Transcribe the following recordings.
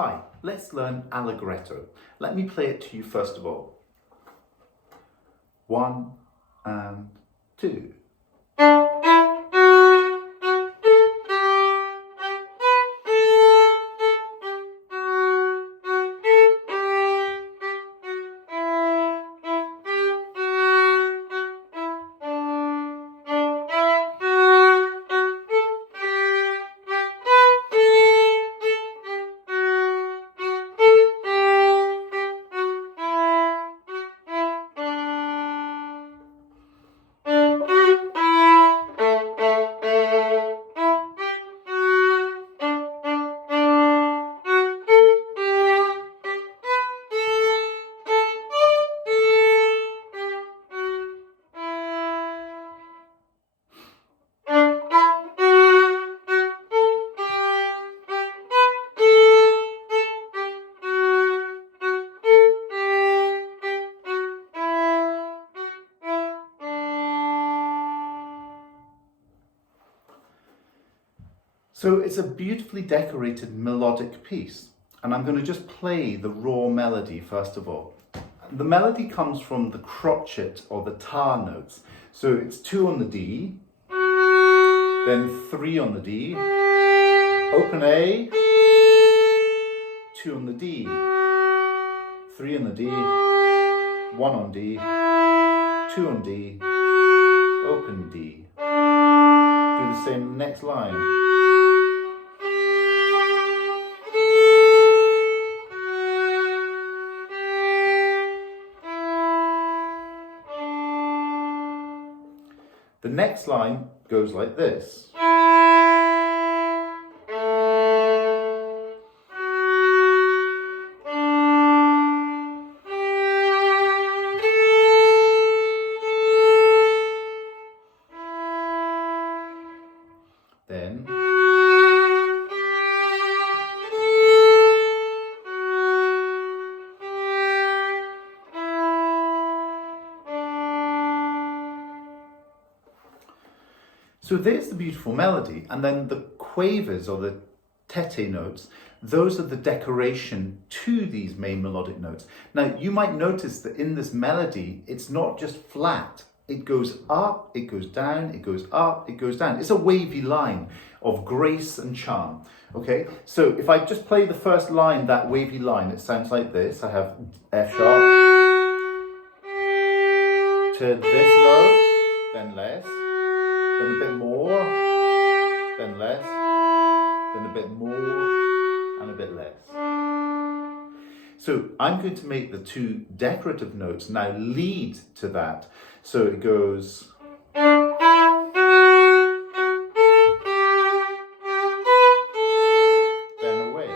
Hi, let's learn Allegretto. Let me play it to you first of all. 1 and 2. So it's a beautifully decorated melodic piece, and I'm going to just play the raw melody first of all. The melody comes from the crotchet or the tar notes. So it's 2 on the D, then 3 on the D, open A, 2 on the D, 3 on the D, 1 on D, 2 on D, open D. Do the same next line. The next line goes like this. Then so there's the beautiful melody, and then the quavers or the tete notes, those are the decoration to these main melodic notes. Now you might notice that in this melody, it's not just flat. It goes up, it goes down, it goes up, it goes down. It's a wavy line of grace and charm. Okay, so if I just play the first line, that wavy line, it sounds like this. I have F sharp to this note, then less, then a bit more, then less, then a bit more, and a bit less. So I'm going to make the 2 decorative notes now lead to that. So it goes. Then away.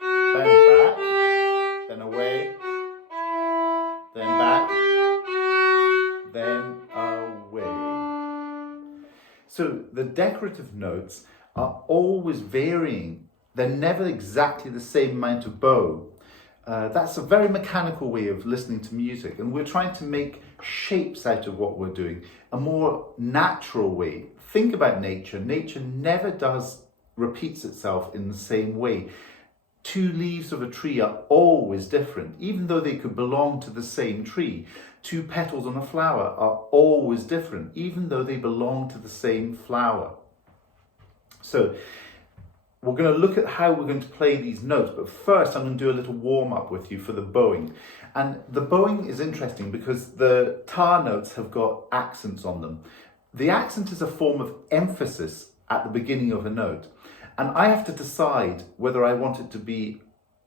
Then back. Then away. Then back. Then away. So the decorative notes are always varying. They're never exactly the same amount of bow. That's a very mechanical way of listening to music, and we're trying to make shapes out of what we're doing, a more natural way. Think about nature. Nature never repeats itself in the same way. 2 leaves of a tree are always different, even though they could belong to the same tree. 2 petals on a flower are always different, even though they belong to the same flower. So we're going to look at how we're going to play these notes, but first I'm going to do a little warm-up with you for the bowing. And the bowing is interesting because the tar notes have got accents on them. The accent is a form of emphasis at the beginning of a note, and I have to decide whether I want it to be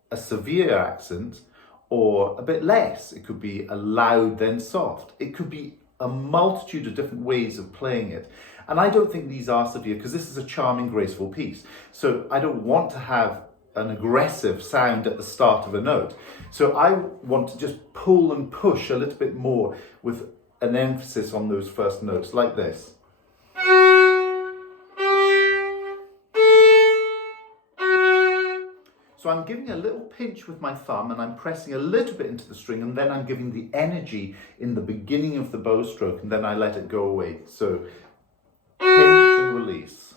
a severe accent or a bit less. It could be a loud then soft. It could be a multitude of different ways of playing it. And I don't think these are severe because this is a charming, graceful piece. So I don't want to have an aggressive sound at the start of a note. So I want to just pull and push a little bit more with an emphasis on those first notes, like this. So I'm giving a little pinch with my thumb and I'm pressing a little bit into the string, and then I'm giving the energy in the beginning of the bow stroke, and then I let it go away. So pinch and release.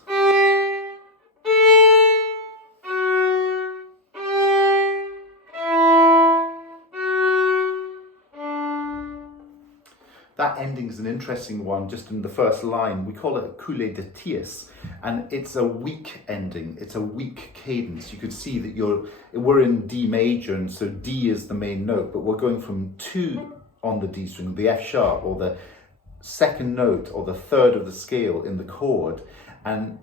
that ending is an interesting one. Just in the first line, we call it a coulée de tierce, and it's a weak ending. It's a weak cadence. You could see that we're in D major, and so D is the main note, but we're going from 2 on the D string, the F sharp, or the second note, or the third of the scale in the chord, and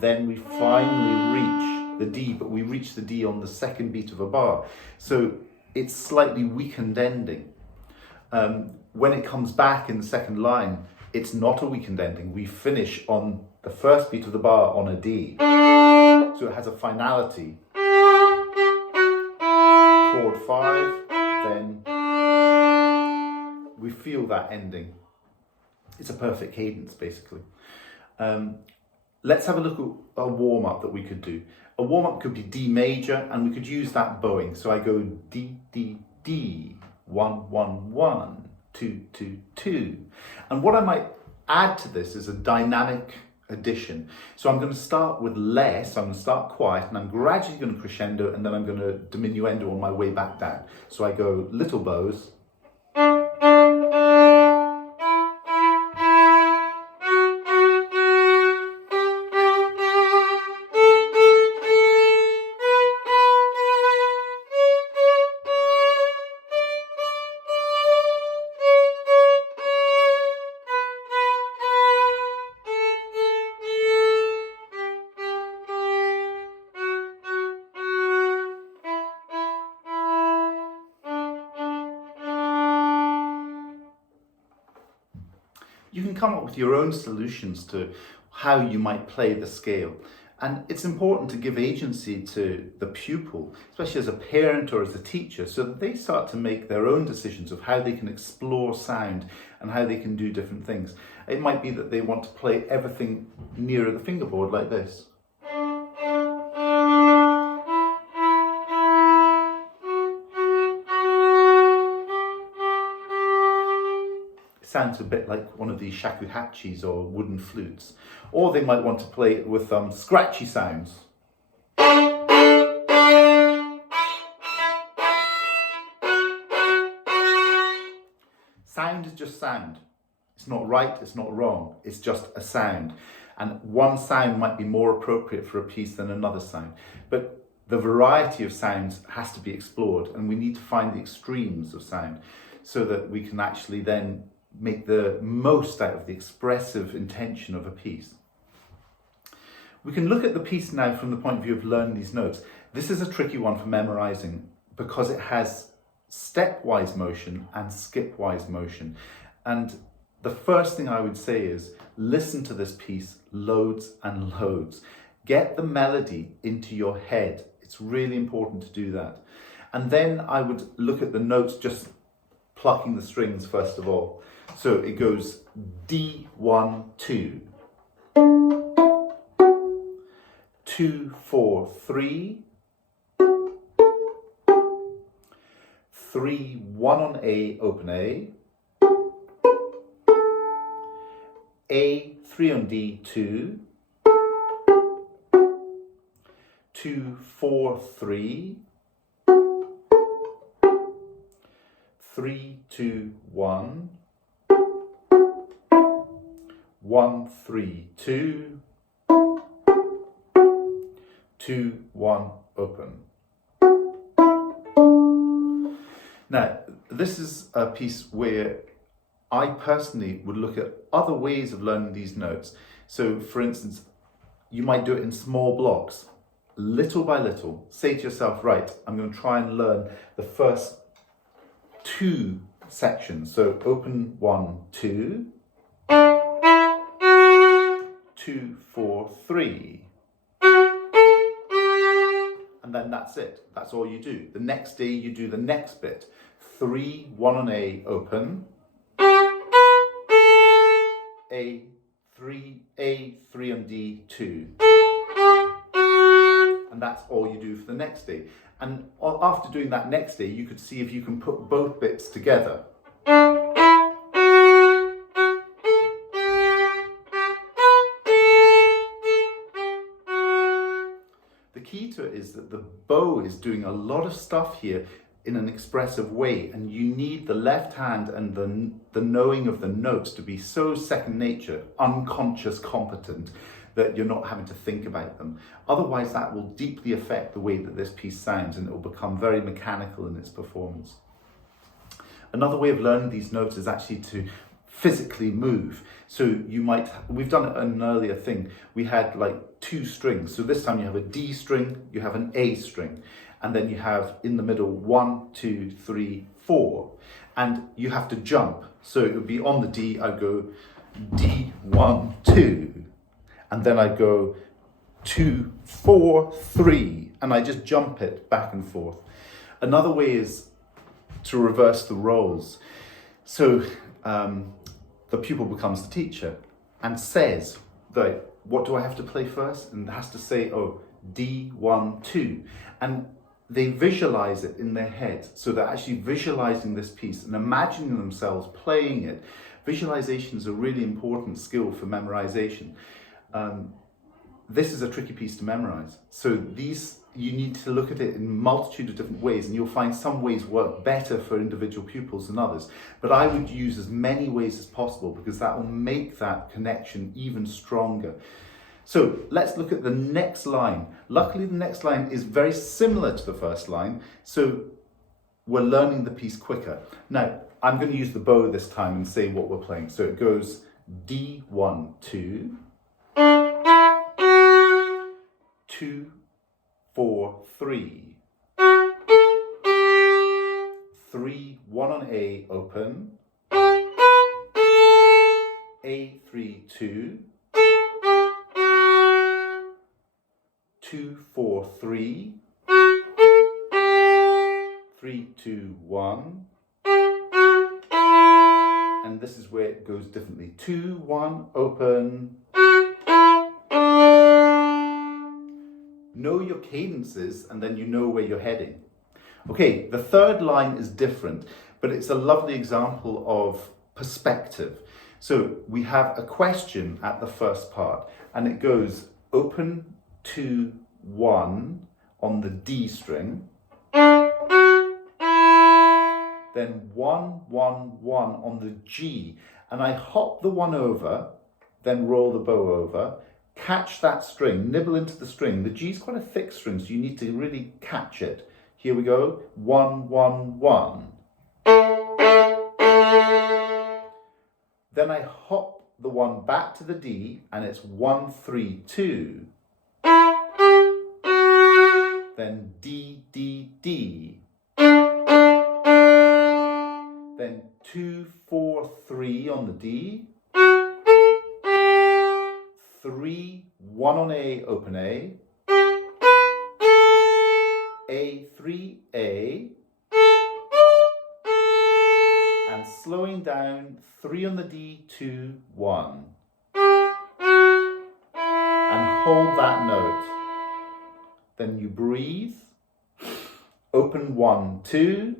then we finally reach the D, but we reach the D on the second beat of a bar. So it's slightly weakened ending. When it comes back in the second line, it's not a weakened ending. We finish on the first beat of the bar on a D. So it has a finality. Chord 5, then we feel that ending. It's a perfect cadence, basically. Let's have a look at a warm-up that we could do. A warm-up could be D major, and we could use that bowing. So I go D, D, D, 1, 1, 1, 2, 2, 2. And what I might add to this is a dynamic addition. So I'm going to start with less, I'm going to start quiet, and I'm gradually going to crescendo, and then I'm going to diminuendo on my way back down. So I go little bows, you can come up with your own solutions to how you might play the scale. And it's important to give agency to the pupil, especially as a parent or as a teacher, so that they start to make their own decisions of how they can explore sound and how they can do different things. It might be that they want to play everything nearer the fingerboard like this. Sounds a bit like one of these shakuhachis or wooden flutes. Or they might want to play it with scratchy sounds. Sound is just sound. It's not right, it's not wrong, it's just a sound. And one sound might be more appropriate for a piece than another sound. But the variety of sounds has to be explored, and we need to find the extremes of sound so that we can actually then make the most out of the expressive intention of a piece. We can look at the piece now from the point of view of learning these notes. This is a tricky one for memorizing because it has stepwise motion and skipwise motion. And the first thing I would say is listen to this piece loads and loads. Get the melody into your head. It's really important to do that. And then I would look at the notes, just plucking the strings first of all. So it goes D1, 2, 2, 4, 3, 3, 1 on A, open A, 3 on D, 2, 2, 4, 3, 3, 2, 1, 1, 3, 2, 2, 1, open. Now, this is a piece where I personally would look at other ways of learning these notes. So, for instance, you might do it in small blocks, little by little. Say to yourself, right, I'm going to try and learn the first 2 sections. So, open 1, 2, 2, 4, 3. And then that's it. That's all you do. The next day you do the next bit. 3, 1 on A, open. A, 3 on D, 2. And that's all you do for the next day. And after doing that next day, you could see if you can put both bits together. The key to it is that the bow is doing a lot of stuff here in an expressive way, and you need the left hand and the knowing of the notes to be so second nature, unconscious, competent, that you're not having to think about them. Otherwise, that will deeply affect the way that this piece sounds, and it will become very mechanical in its performance. Another way of learning these notes is actually to physically move. So we've done an earlier thing, we had like 2 strings. So this time you have a D string, you have an A string, and then you have in the middle 1, 2, 3, 4. And you have to jump. So it would be on the D, I'd go D, 1, 2. And then I go 2, 4, 3. And I just jump it back and forth. Another way is to reverse the roles. So the pupil becomes the teacher and says, what do I have to play first? And has to say, oh, D, 1, 2. And they visualize it in their head. So they're actually visualizing this piece and imagining themselves playing it. Visualization is a really important skill for memorization. This is a tricky piece to memorize. So you need to look at it in a multitude of different ways, and you'll find some ways work better for individual pupils than others. But I would use as many ways as possible, because that will make that connection even stronger. So let's look at the next line. Luckily, the next line is very similar to the first line, so we're learning the piece quicker. Now, I'm going to use the bow this time and say what we're playing. So it goes D, 1, 2, 2, 4, 3, 3, 1 on A, open, A, 3, 2, 2, 4, 3, 3, 2, 1, and this is where it goes differently. 2, 1, open. Know your cadences, and then you know where you're heading. Okay, the third line is different, but it's a lovely example of perspective. So we have a question at the first part, and it goes open, 2, 1 on the D string, then 1, 1, 1 on the G, and I hop the 1 over, then roll the bow over, catch that string, nibble into the string. The G is quite a thick string, so you need to really catch it. Here we go, 1, 1, 1. Then I hop the 1 back to the D, and it's 1, 3, 2. Then D, D, D. Then 2, 4, 3 on the D. 3, 1 on A, open A. A, 3, A. And slowing down, 3 on the D, 2, 1. And hold that note. Then you breathe. Open 1, 2.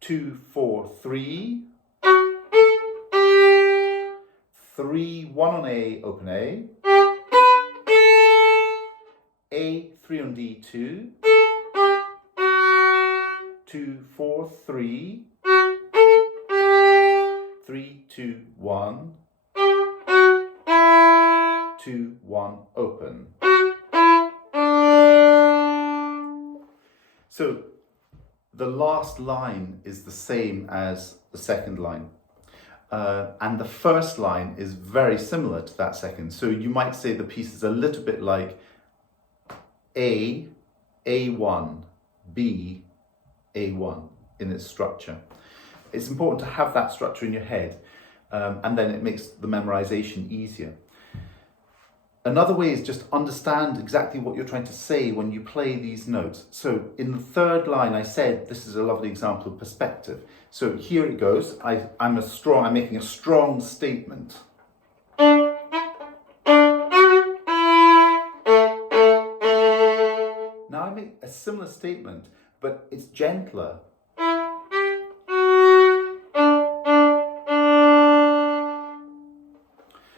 2, 4, 3. 3, 1 on A, open A. A, 3 on D, 2. 2, 4, 3. 3, 2, 1. 2, 1, open. So the last line is the same as the second line. And the first line is very similar to that second. So you might say the piece is a little bit like A, A1, B, A1 in its structure. It's important to have that structure in your head, and then it makes the memorization easier. Another way is just understand exactly what you're trying to say when you play these notes. So in the third line, I said this is a lovely example of perspective. So here it goes. I'm making a strong statement. Now I make a similar statement, but it's gentler.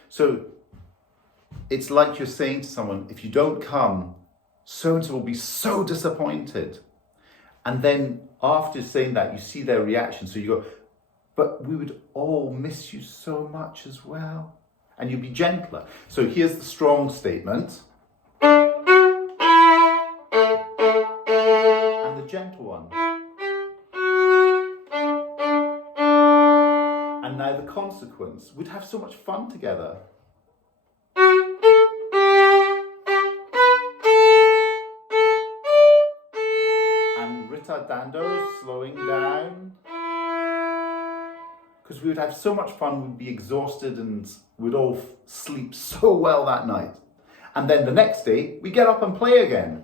So it's like you're saying to someone, if you don't come so-and-so will be so disappointed. And then after saying that, you see their reaction. So you go, but we would all miss you so much as well. And you'll be gentler. So here's the strong statement. And the gentle one. And now the consequence. We'd have so much fun together. And ritardando, slowing down. Because we would have so much fun, we'd be exhausted and we'd all sleep so well that night. And then the next day, we get up and play again.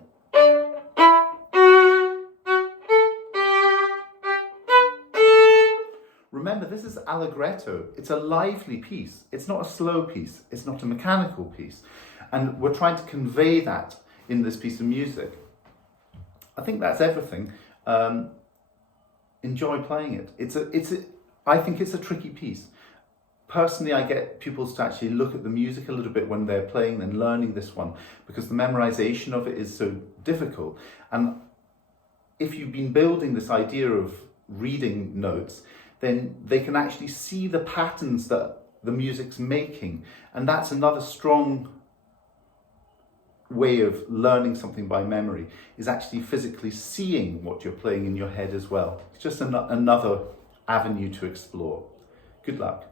Remember, this is Allegretto. It's a lively piece. It's not a slow piece. It's not a mechanical piece. And we're trying to convey that in this piece of music. I think that's everything. Enjoy playing it. I think it's a tricky piece. Personally, I get pupils to actually look at the music a little bit when they're playing and learning this one, because the memorization of it is so difficult. And if you've been building this idea of reading notes, then they can actually see the patterns that the music's making. And that's another strong way of learning something by memory, is actually physically seeing what you're playing in your head as well. It's just another avenue to explore. Good luck.